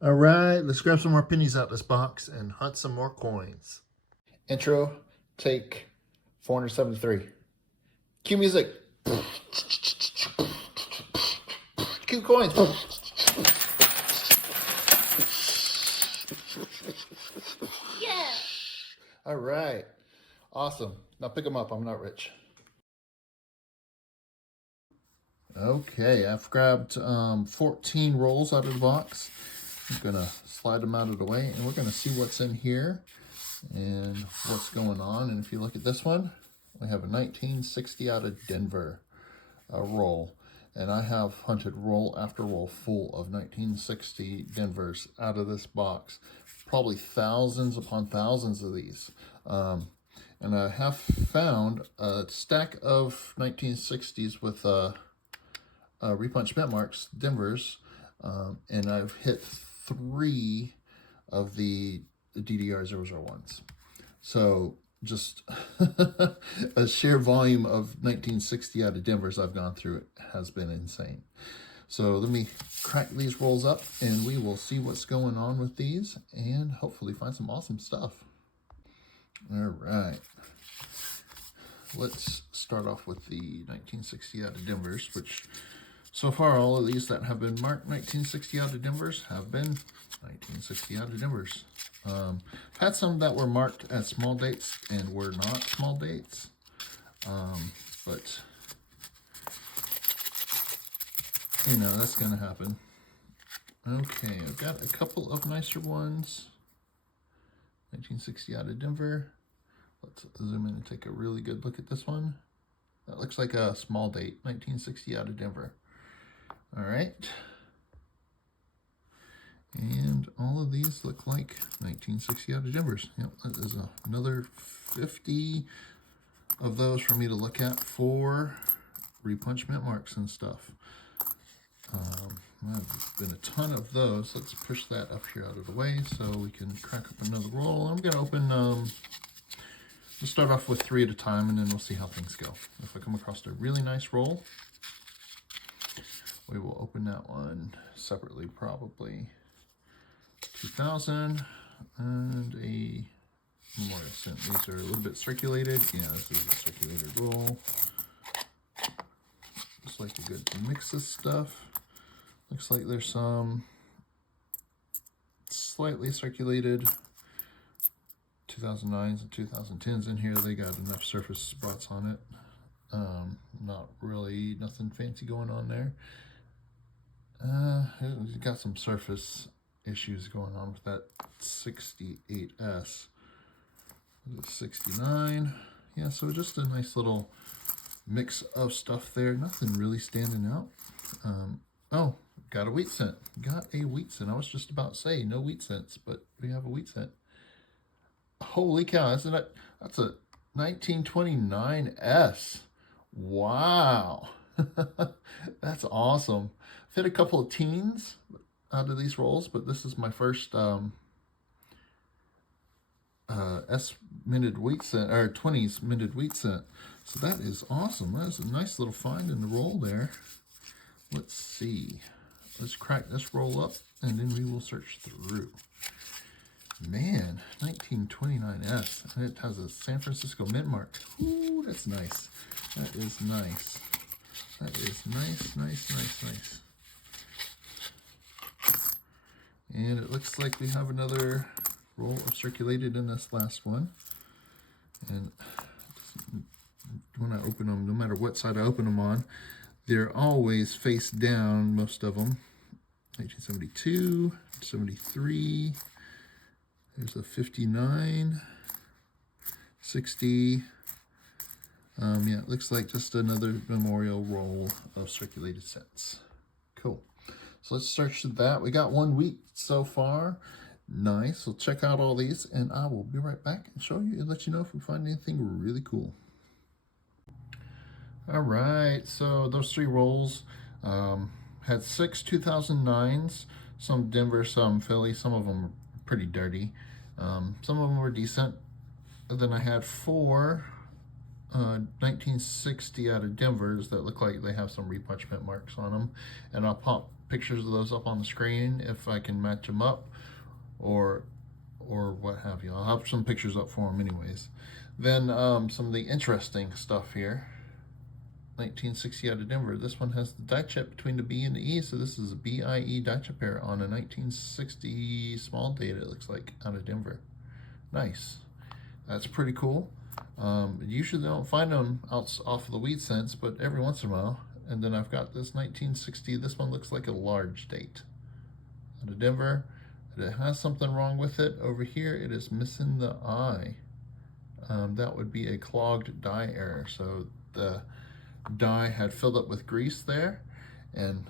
All right, let's grab some more pennies out this box and hunt some more coins. Intro, take 473. Cue music. Cue coins. Yeah. All right. Awesome. Now pick them up. I'm not rich. Okay, I've grabbed 14 rolls out of the box. I'm gonna slide them out of the way and we're gonna see what's in here and what's going on. And if you look at this one, we have a 1960 out of Denver roll. And I have hunted roll after roll full of 1960 Denvers out of this box. Probably thousands upon thousands of these. And I have found a stack of 1960s with Repunch Mint Marks, Denvers, and I've hit 3 of the DDR001s. So just a sheer volume of 1960 out of Denvers I've gone through has been insane. So let me crack these rolls up and we will see what's going on with these and hopefully find some awesome stuff. All right. Let's start off with the 1960 out of Denvers, which so far all of these that have been marked 1960 out of Denvers have been 1960 out of Denvers. I've had some that were marked as small dates and were not small dates, but you know, that's going to happen. Okay, I've got a couple of nicer ones. 1960 out of Denver. Let's zoom in and take a really good look at this one. That looks like a small date, 1960 out of Denver. All right. And all of these look like 1960 out of Denvers. Yep, that is another 50 of those for me to look at for Repunch Mint Marks and stuff. There's been a ton of those. Let's push that up here out of the way so we can crack up another roll. I'm going to open, we'll start off with 3 at a time and then we'll see how things go. If I come across a really nice roll, we will open that one separately, probably 2000 and a Memorial Cent. These are a little bit circulated. Yeah, this is a circulated roll. Looks like a good mix of stuff. Looks like there's some slightly circulated 2009s and 2010s in here. They got enough surface spots on it. Not really nothing fancy going on there. It's got some surface issues going on with that 68S. 69. Yeah, so just a nice little mix of stuff there. Nothing really standing out. Oh, got a wheat cent. Got a wheat cent. I was just about to say no wheat cents, but we have a wheat cent. Holy cow, that's a 1929S. Wow. That's awesome. I've hit a couple of teens out of these rolls, but this is my first S minted wheat cent, or 20s minted wheat cent. So that is awesome. That is a nice little find in the roll there. Let's see. Let's crack this roll up and then we will search through. Man, 1929S. And it has a San Francisco mint mark. Ooh, that's nice. That is nice. That is nice, nice, nice, nice. And it looks like we have another roll of circulated in this last one. And when I open them, no matter what side I open them on, they're always face down, most of them. 1972, 73, there's a 59, 60. Yeah, it looks like just another memorial roll of circulated cents. Cool. So let's search that. We got 1 week so far. Nice. So check out all these and I will be right back and show you and let you know if we find anything really cool. All right, so those 3 rolls had 6 2009s, some Denver, some Philly, some of them are pretty dirty. Some of them were decent. And then I had 4 1960 out of Denver's that look like they have some Repunch Mint marks on them. And I'll pop pictures of those up on the screen if I can match them up, or what have you. I'll have some pictures up for them anyways. Then some of the interesting stuff here. 1960 out of Denver. This one has the die chip between the B and the E, so this is a BIE die chip pair on a 1960 small date, it looks like, out of Denver. Nice. That's pretty cool. Usually don't find them off of the weed sense, but every once in a while. And then I've got this 1960. This one looks like a large date out of Denver. It has something wrong with it. Over here, it is missing the I. That would be a clogged die error. So the die had filled up with grease there and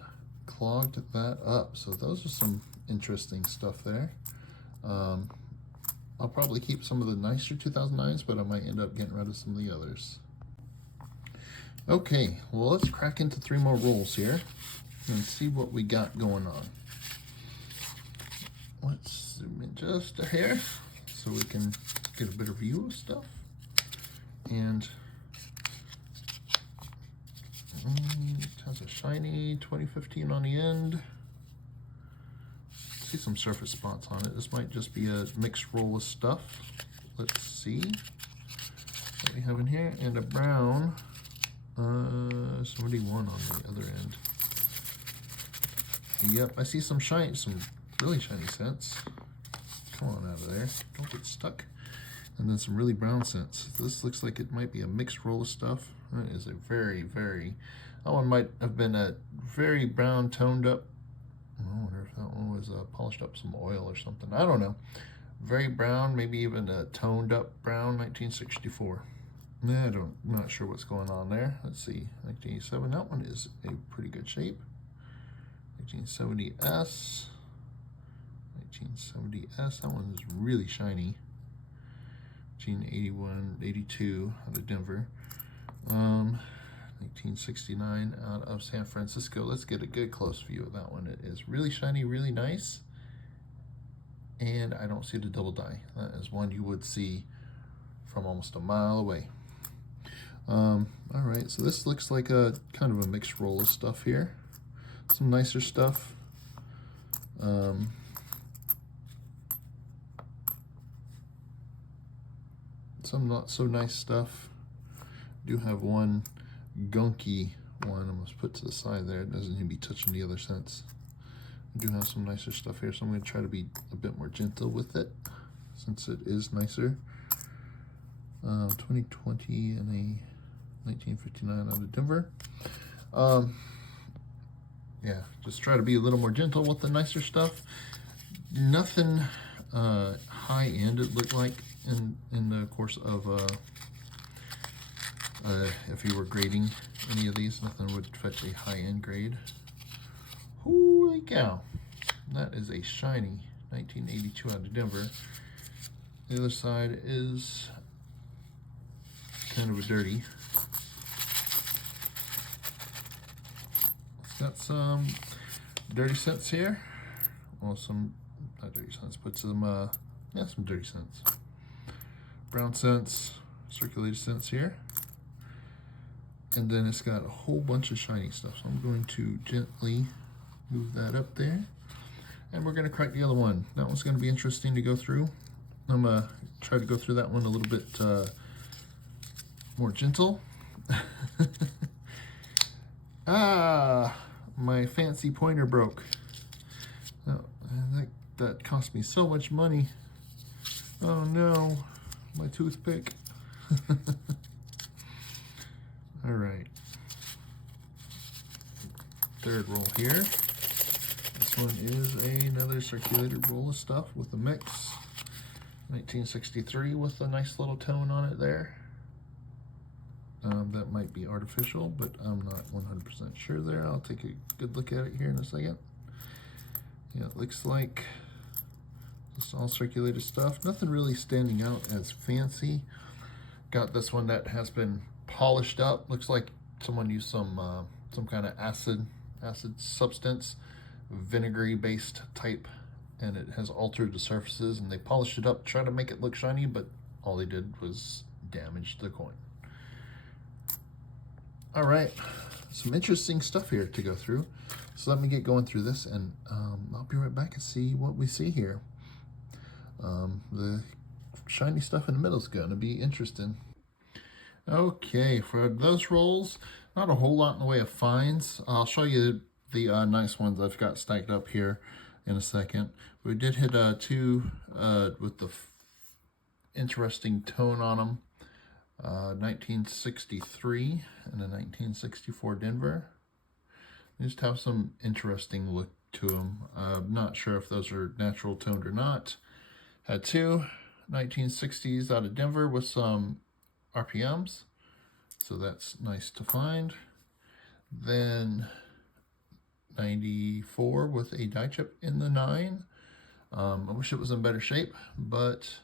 clogged that up. So those are some interesting stuff there. I'll probably keep some of the nicer 2009s, but I might end up getting rid of some of the others. Okay, well, let's crack into 3 more rolls here and see what we got going on. Let's zoom in just a hair so we can get a better view of stuff. And it has a shiny 2015 on the end. See some surface spots on it. This might just be a mixed roll of stuff. Let's see what we have in here. And a brown 71 on the other end. Yep, I see some shiny, some really shiny scents. Come on out of there. Don't get stuck. And then some really brown scents. This looks like it might be a mixed roll of stuff. That is a very, very, that one might have been a very brown toned up. I wonder if that one was polished up some oil or something. I don't know. Very brown, maybe even a toned up brown, 1964. I'm not sure what's going on there. Let's see, 1987. That one is a pretty good shape. 1970S. 1970S. That one is really shiny. 1981, 82 out of Denver. 1969 out of San Francisco. Let's get a good close view of that one. It is really shiny, really nice. And I don't see the double die. That is one you would see from almost a mile away. All right, so this looks like a kind of a mixed roll of stuff here. Some nicer stuff. Some not so nice stuff. Do have one gunky one I'm going to put to the side there. It doesn't need to be touching the other scents. I do have some nicer stuff here, so I'm going to try to be a bit more gentle with it since it is nicer. 2020 and a 1959 out of Denver. Yeah, just try to be a little more gentle with the nicer stuff. Nothing high end, it looked like, in the course of if you were grading any of these, nothing would fetch a high-end grade. Holy cow. That is a shiny 1982 out of Denver. The other side is kind of a dirty. It's got some dirty scents here. Well, some, not dirty scents, but some, yeah, some dirty scents. Brown scents, circulated scents here. And then it's got a whole bunch of shiny stuff. So I'm going to gently move that up there. And we're going to crack the other one. That one's going to be interesting to go through. I'm going to try to go through that one a little bit more gentle. My fancy pointer broke. Oh, that cost me so much money. Oh no, my toothpick. All right, third roll here. This one is another circulated roll of stuff with a mix. 1963 with a nice little tone on it there. That might be artificial, but I'm not 100% sure there. I'll take a good look at it here in a second. Yeah, it looks like just all circulated stuff. Nothing really standing out as fancy. Got this one that has been polished up. Looks like someone used some kind of acid substance, vinegary based type, and it has altered the surfaces, and they polished it up, try to make it look shiny, but all they did was damage the coin. All right, some interesting stuff here to go through. So let me get going through this, and I'll be right back and see what we see here. The shiny stuff in the middle is going to be interesting. Okay, for those rolls, not a whole lot in the way of finds. I'll show you the nice ones I've got stacked up here in a second. We did hit two with the interesting tone on them. 1963 and a 1964 Denver. They just have some interesting look to them. I'm not sure if those are natural toned or not. Had two 1960s out of Denver with some RPMs, so that's nice to find. Then 94 with a die chip in the 9. I wish it was in better shape, but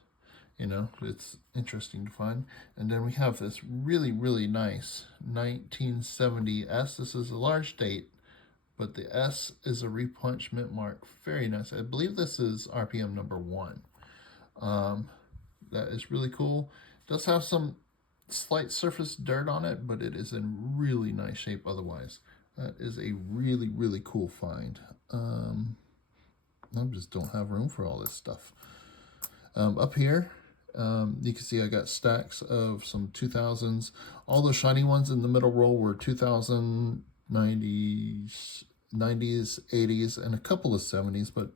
you know, it's interesting to find. And then we have this really, really nice 1970 S. This is a large date, but the S is a repunch mint mark. Very nice. I believe this is RPM number 1. That is really cool. It does have some slight surface dirt on it, but it is in really nice shape otherwise. That is a really, really cool find. I just don't have room for all this stuff. Up here, you can see I got stacks of some 2000s. All the shiny ones in the middle row were 2000, 90s, 80s, and a couple of 70s, but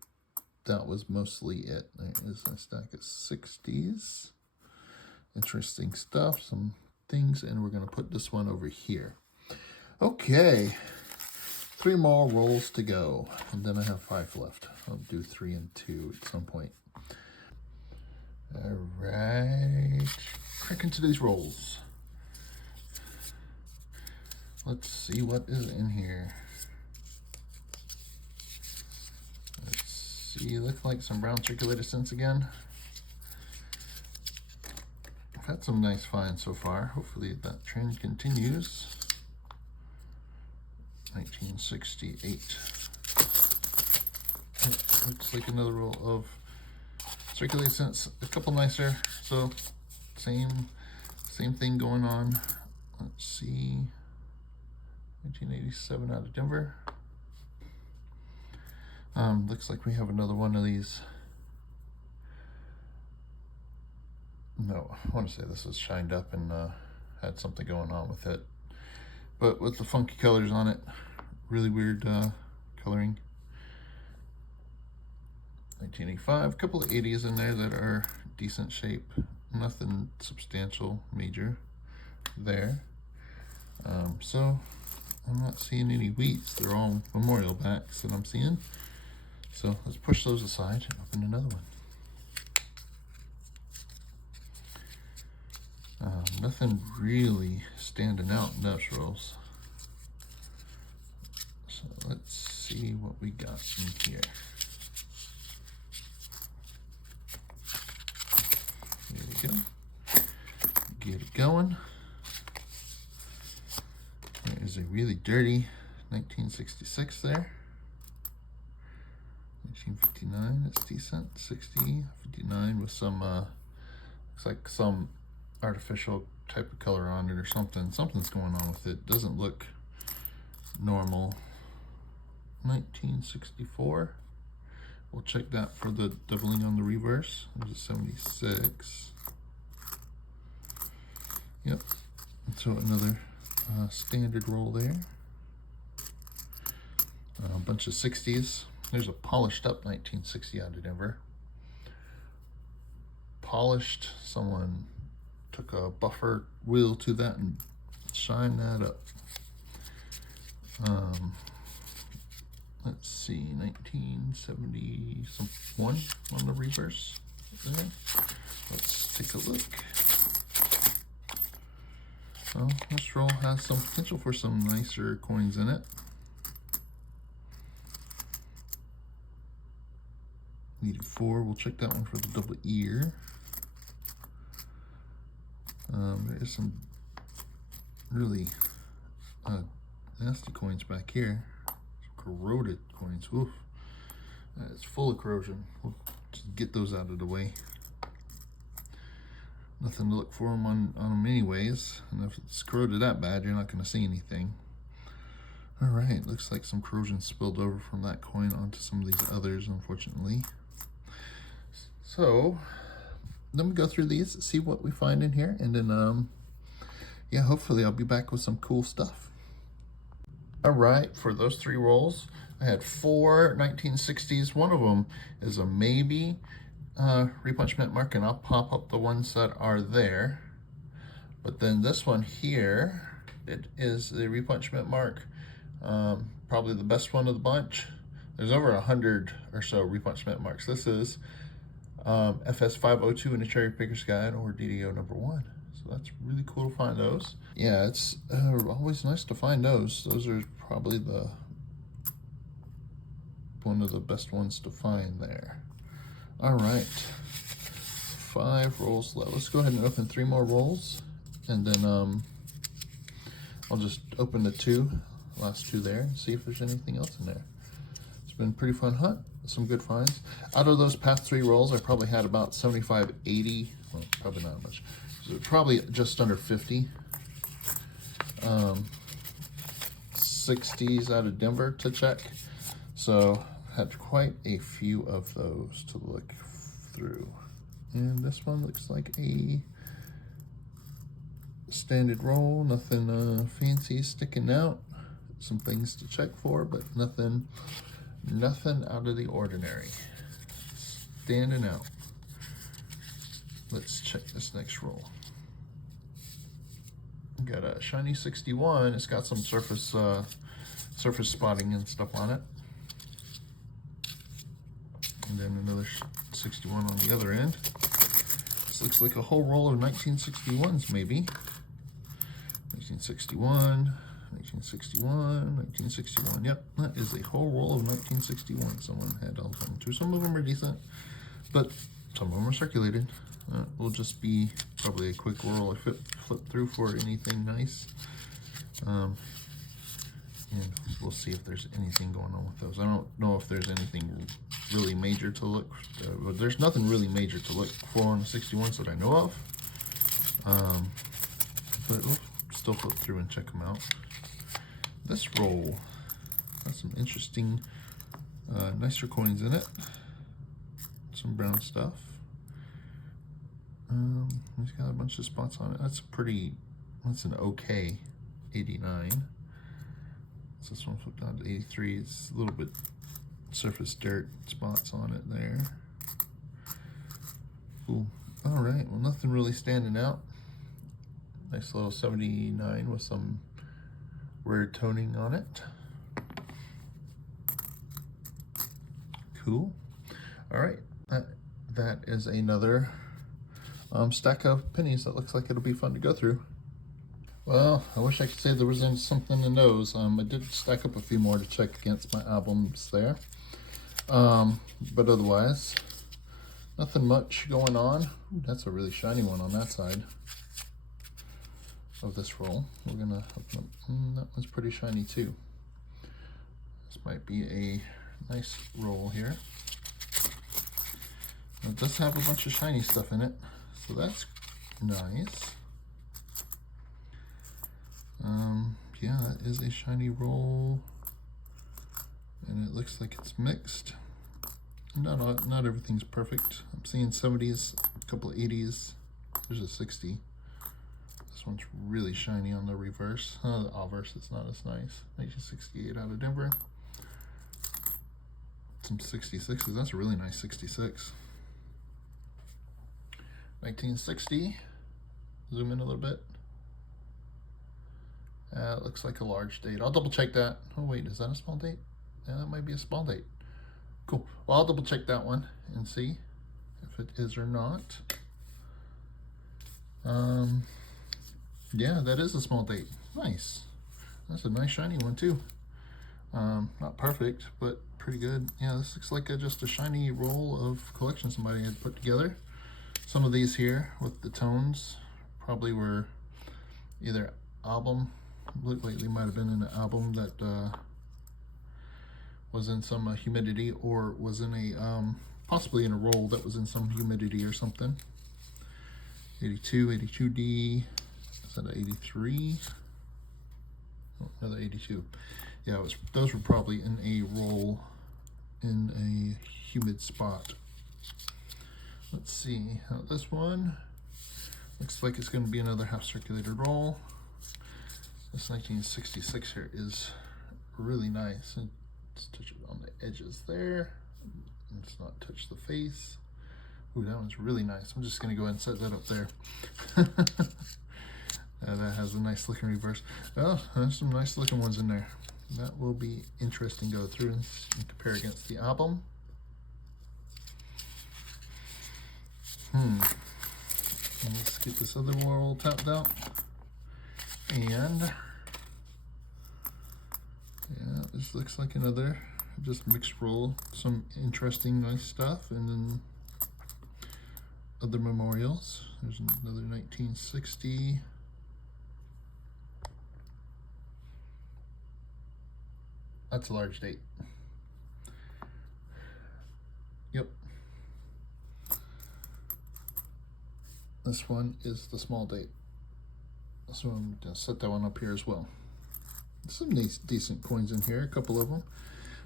that was mostly it. There is a stack of 60s. Interesting stuff, some things, and we're going to put this one over here. Okay, 3 more rolls to go, and then I have 5 left. I'll do 3 and 2 at some point. All right, crack into these rolls. Let's see what is in here. Let's see, looks like some brown circulator scents again. I've had some nice finds so far. Hopefully that trend continues. 1968. Looks like another roll of circulator scents, a couple nicer, so same thing going on. Let's see, 1987 out of Denver. Looks like we have another one of these. No, I want to say this was shined up and had something going on with it, but with the funky colors on it, really weird coloring. 1985, a couple of 80s in there that are decent shape, nothing substantial major there. So I'm not seeing any wheats. They're all memorial backs that I'm seeing. So let's push those aside and open another one. Nothing really standing out in those rolls. So let's see what we got in here. There we go. Get it going. There is a really dirty 1966 there. 1959, that's decent. 60, 59 with some, looks like some artificial type of color on it or something. Something's going on with it. Doesn't look normal. 1964. We'll check that for the doubling on the reverse. There's a 76. Yep. So another standard roll there. A bunch of 60s. There's a polished up 1960 out of Denver. Polished. Someone took a buffer wheel to that and shined that up. Let's see, 1971 on the reverse there. Let's take a look. Well, this roll has some potential for some nicer coins in it. Needed 4, we'll check that one for the double ear. There is some really nasty coins back here. Corroded coins. Oof. It's full of corrosion. We'll just get those out of the way. Nothing to look for them on them anyways. And if it's corroded that bad, you're not going to see anything. All right, looks like some corrosion spilled over from that coin onto some of these others, unfortunately. So let me go through these, see what we find in here, and then yeah, hopefully I'll be back with some cool stuff. All right, for those 3 rolls, I had 4 1960s. One of them is a maybe Repunch Mint mark, and I'll pop up the ones that are there. But then this one here, it is the Repunch Mint mark. Probably the best one of the bunch. There's over 100 or so Repunch Mint marks. This is FS 502 in the Cherry Picker's Guide, or DDO number 1. So that's really cool to find those. Yeah, it's always nice to find those. Those are probably one of the best ones to find there. All right, 5 rolls left. Let's go ahead and open 3 more rolls, and then I'll just open the last 2 there and see if there's anything else in there. It's been a pretty fun hunt, some good finds. Out of those past 3 rolls, I probably had about 75, 80, well, probably not much. So probably just under 50 60s out of Denver to check. So had quite a few of those to look through. And this one looks like a standard roll, nothing fancy sticking out. Some things to check for, but nothing out of the ordinary. Standing out. Let's check this next roll. Got a shiny 61. It's got some surface spotting and stuff on it. And then another 61 on the other end. This looks like a whole roll of 1961s, maybe. 1961, 1961, 1961. Yep, that is a whole roll of 1961. Someone had all them too. Some of them are decent, but some of them are circulated. Will just be probably a quick roll. I flip through for anything nice. And we'll see if there's anything going on with those. I don't know if there's anything really major to look. But there's nothing really major to look for on the 61s that I know of. But we'll still flip through and check them out. This roll has some interesting, nicer coins in it. Some brown stuff. It's got a bunch of spots on it. That's an okay 89. So this one flipped down to 83. It's a little bit surface dirt spots on it there. Cool. All right, well, nothing really standing out. Nice little 79 with some rare toning on it. Cool. All right, that is another stack of pennies that looks like it'll be fun to go through. Well, I wish I could say there was something in those. I did stack up a few more to check against my albums there. But otherwise, nothing much going on. Ooh, that's a really shiny one on that side of this roll. We're gonna open up. That one's pretty shiny too. This might be a nice roll here. It does have a bunch of shiny stuff in it, so that's nice. Yeah, that is a shiny roll, and it looks like it's mixed. Not everything's perfect. I'm seeing 70s, a couple of 80s. There's a 60. This one's really shiny on the reverse. The obverse is not as nice. 1968 out of Denver. Some 66s. That's a really nice 66. 1960. Zoom in a little bit. It looks like a large date. I'll double check that. Oh wait, is that a small date? Yeah, that might be a small date. Cool. Well, I'll double check that one and see if it is or not. Yeah, that is a small date. Nice. That's a nice shiny one too. Not perfect, but pretty good. Yeah, this looks like just a shiny roll of collection somebody had put together. Some of these here with the tones probably were either album. Looked like they might have been in an album that was in some humidity, or was in a possibly in a roll that was in some humidity or something. 82, 82D. Is that an 83? Oh, another 82. Yeah, those were probably in a roll in a humid spot. Let's see how this one looks like. It's going to be another half circulated roll. This 1966 here is really nice. And let's touch it on the edges there. Let's not touch the face. Ooh, that one's really nice. I'm just going to go ahead and set that up there. That has a nice looking reverse. Oh, there's some nice looking ones in there. That will be interesting to go through and compare against the album. And let's get this other roll tapped out. And yeah, this looks like another just mixed roll. Some interesting, nice stuff. And then other memorials. There's another 1960. That's a large date. Yep. This one is the small date. So I'm going to set that one up here as well. Some nice, decent coins in here, a couple of them.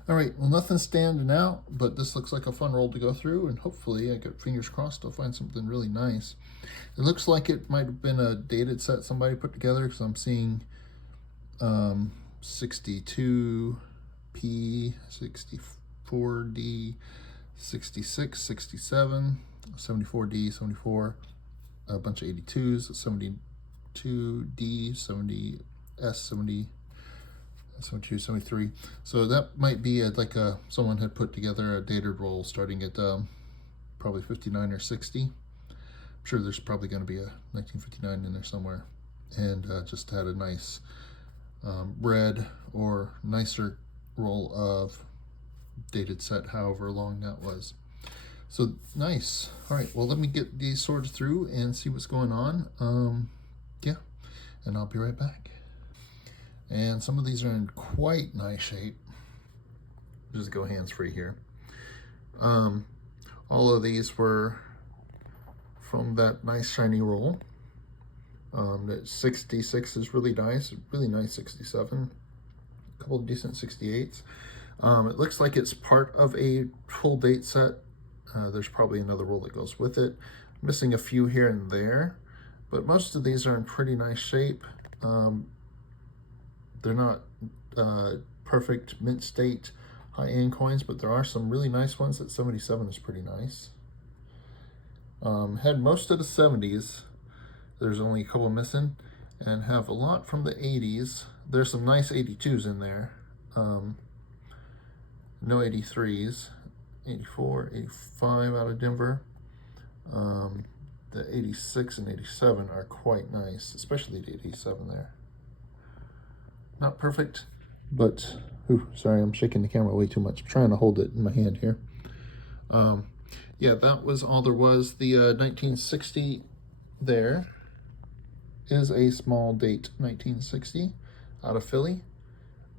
All right, well, nothing's standing out, but this looks like a fun roll to go through, and hopefully, I got fingers crossed, I'll find something really nice. It looks like it might have been a dated set somebody put together, because I'm seeing 62P, 64D, 66, 67, 74D, 74, a bunch of 82s, 72D, 70S, 70, 72, 73. So that might be someone had put together a dated roll starting at probably 59 or 60. I'm sure there's probably going to be a 1959 in there somewhere, and just had a nice red or nicer roll of dated set, however long that was. So nice. All right, well, let me get these sorted through and see what's going on. Yeah, and I'll be right back. And some of these are in quite nice shape. Just go hands-free here. All of these were from that nice shiny roll. That 66 is really nice 67. A couple of decent 68s. It looks like it's part of a full date set. There's probably another roll that goes with it. Missing a few here and there, but most of these are in pretty nice shape. They're not perfect mint state high-end coins, but there are some really nice ones. That 77 is pretty nice. Had most of the 70s. There's only a couple missing, and have a lot from the 80s. There's some nice 82s in there. No 83s. 84, 85 out of Denver. The 86 and 87 are quite nice, especially the 87 there. Not perfect, but sorry, I'm shaking the camera way too much. I'm trying to hold it in my hand here. Yeah, that was all there was. The 1960 there is a small date 1960 out of Philly,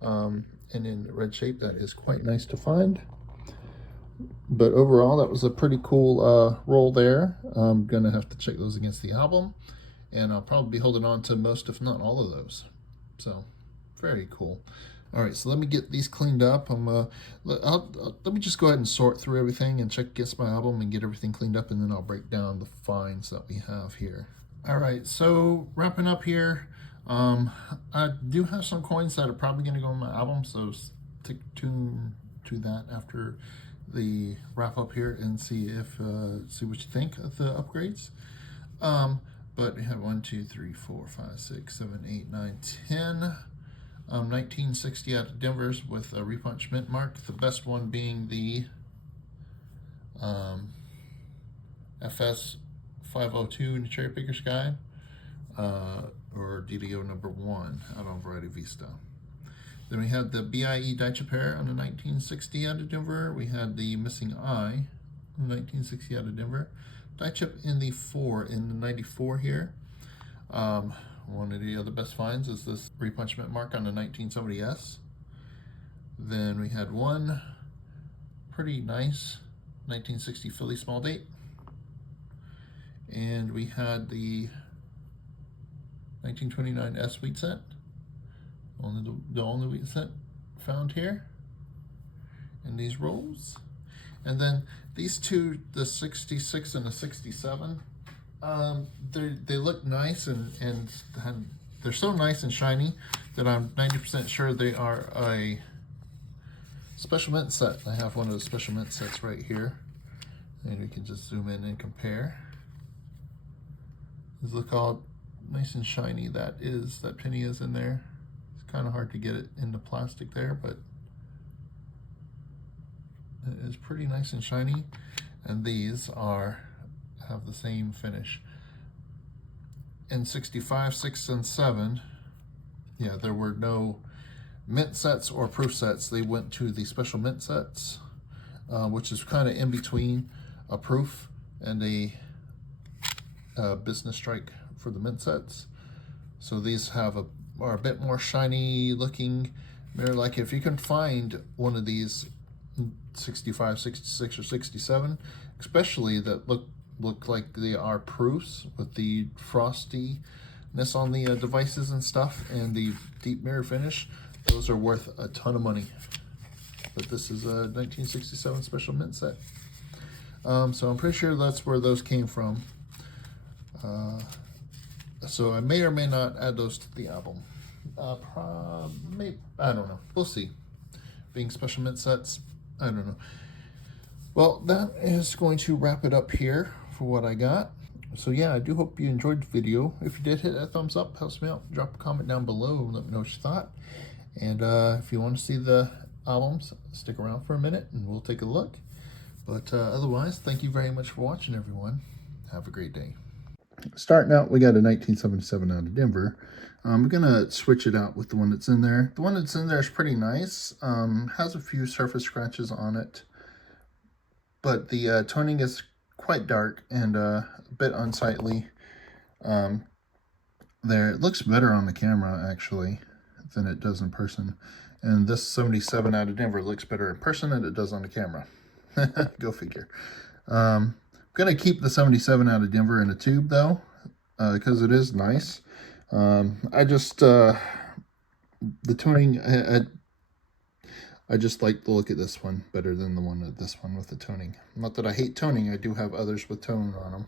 and in red shape. That is quite nice to find. But overall, that was a pretty cool roll there. I'm gonna have to check those against the album, and I'll probably be holding on to most, if not all of those. So very cool. All right, so let me get these cleaned up. Let me just go ahead and sort through everything and check against my album and get everything cleaned up, and then I'll break down the finds that we have here. All right, so wrapping up here, I do have some coins that are probably going to go on my album, so stick tuned to that after the wrap up here and see what you think of the upgrades. But we have 1, 2, 3, 4, 5, 6, 7, 8, 9, 10. 1960 out of Denver's with a repunch mint mark. The best one being the FS 502 in the Cherry Picker Sky, or DDO number 1 out on Variety Vista. Then we had the BIE Daicha pair on the 1960 out of Denver. We had the Missing Eye on the 1960 out of Denver. Daicha in the 4 in the 94 here. One of the other best finds is this repunch mint mark on the 1970S. Then we had one pretty nice 1960 Philly small date. And we had the 1929 S wheat cent, the only wheat cent found here in these rolls. And then these two, the 66 and the 67, they look nice and they're so nice and shiny that I'm 90% sure they are a special mint set. I have one of the special mint sets right here, and we can just zoom in and compare. Just look how nice and shiny that penny is in there. It's kind of hard to get it in the plastic there, but it is pretty nice and shiny. And these have the same finish. In 65, 6, and 7, yeah, there were no mint sets or proof sets. They went to the special mint sets, which is kind of in between a proof and a business strike for the mint sets. So these are a bit more shiny looking. They're like, if you can find one of these 65, 66, or 67, especially that look like they are proofs with the frostiness on the devices and stuff and the deep mirror finish, those are worth a ton of money. But this is a 1967 special mint set. So I'm pretty sure that's where those came from. So I may or may not add those to the album. I don't know. We'll see. Being special mint sets, I don't know. Well, that is going to wrap it up here for what I got. So yeah, I do hope you enjoyed the video. If you did, hit that thumbs up, helps me out. Drop a comment down below and let me know what you thought. And if you want to see the albums, stick around for a minute and we'll take a look. But otherwise, thank you very much for watching, everyone. Have a great day. Starting out, we got a 1977 out of Denver. I'm gonna switch it out with the one that's in there. The one that's in there is pretty nice. Has a few surface scratches on it, but the toning is quite dark and a bit unsightly. There, it looks better on the camera actually than it does in person. And this 77 out of Denver looks better in person than it does on the camera. Go figure. I'm gonna keep the 77 out of Denver in a tube though, because it is nice. I just the toning, I just like the look at this one better than this one with the toning. Not that I hate toning, I do have others with tone on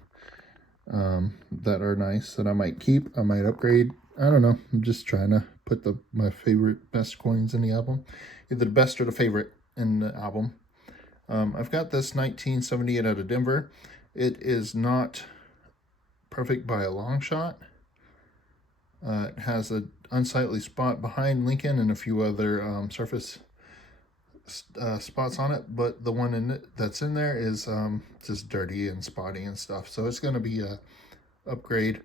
them that are nice that I might keep, I might upgrade. I don't know, I'm just trying to put my favorite best coins in the album, either the best or the favorite in the album. I've got this 1978 out of Denver. It is not perfect by a long shot. It has an unsightly spot behind Lincoln and a few other surface spots on it, but the one that's in there is just dirty and spotty and stuff. So it's going to be a upgrade.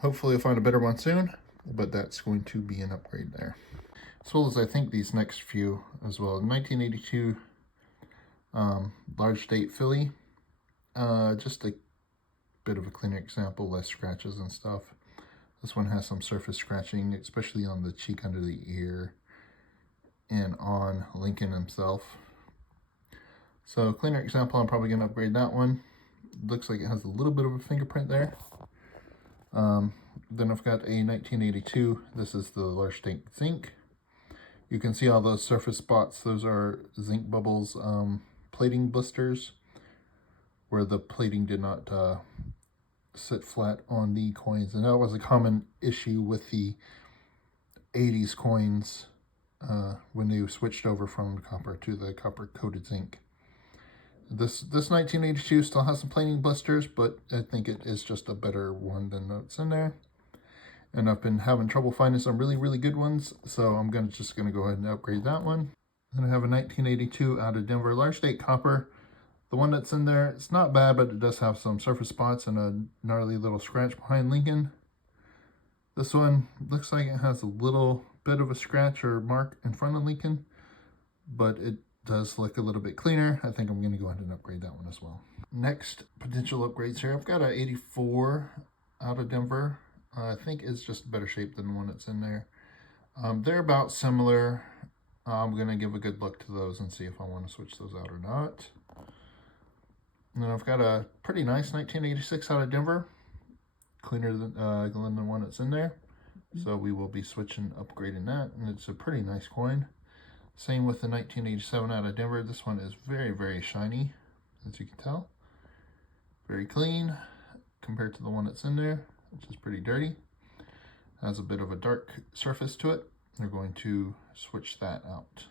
Hopefully I'll find a better one soon, but that's going to be an upgrade there. As well as I think these next few as well. 1982 large date Philly. Just a bit of a cleaner example, less scratches and stuff. This one has some surface scratching, especially on the cheek under the ear and on Lincoln himself. So cleaner example, I'm probably going to upgrade that one. Looks like it has a little bit of a fingerprint there. Then I've got a 1982. This is the large date zinc. You can see all those surface spots. Those are zinc bubbles, plating blisters, where the plating did not sit flat on the coins. And that was a common issue with the 80s coins when they switched over from copper to the copper coated zinc. This 1982 still has some plating blisters, but I think it is just a better one than what's in there. And I've been having trouble finding some really, really good ones, so I'm just gonna go ahead and upgrade that one. Then I have a 1982 out of Denver large date copper. The one that's in there, it's not bad, but it does have some surface spots and a gnarly little scratch behind Lincoln. This one looks like it has a little bit of a scratch or mark in front of Lincoln, but it does look a little bit cleaner. I think I'm going to go ahead and upgrade that one as well. Next potential upgrades here, I've got an 84 out of Denver. I think it's just better shape than the one that's in there. They're about similar. I'm going to give a good look to those and see if I want to switch those out or not. And then I've got a pretty nice 1986 out of Denver, cleaner than the one that's in there. So we will be switching, upgrading that, and it's a pretty nice coin. Same with the 1987 out of Denver. This one is very, very shiny, as you can tell. Very clean compared to the one that's in there, which is pretty dirty. Has a bit of a dark surface to it. We're going to switch that out.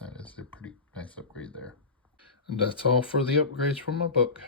That is a pretty nice upgrade there. And that's all for the upgrades from my book.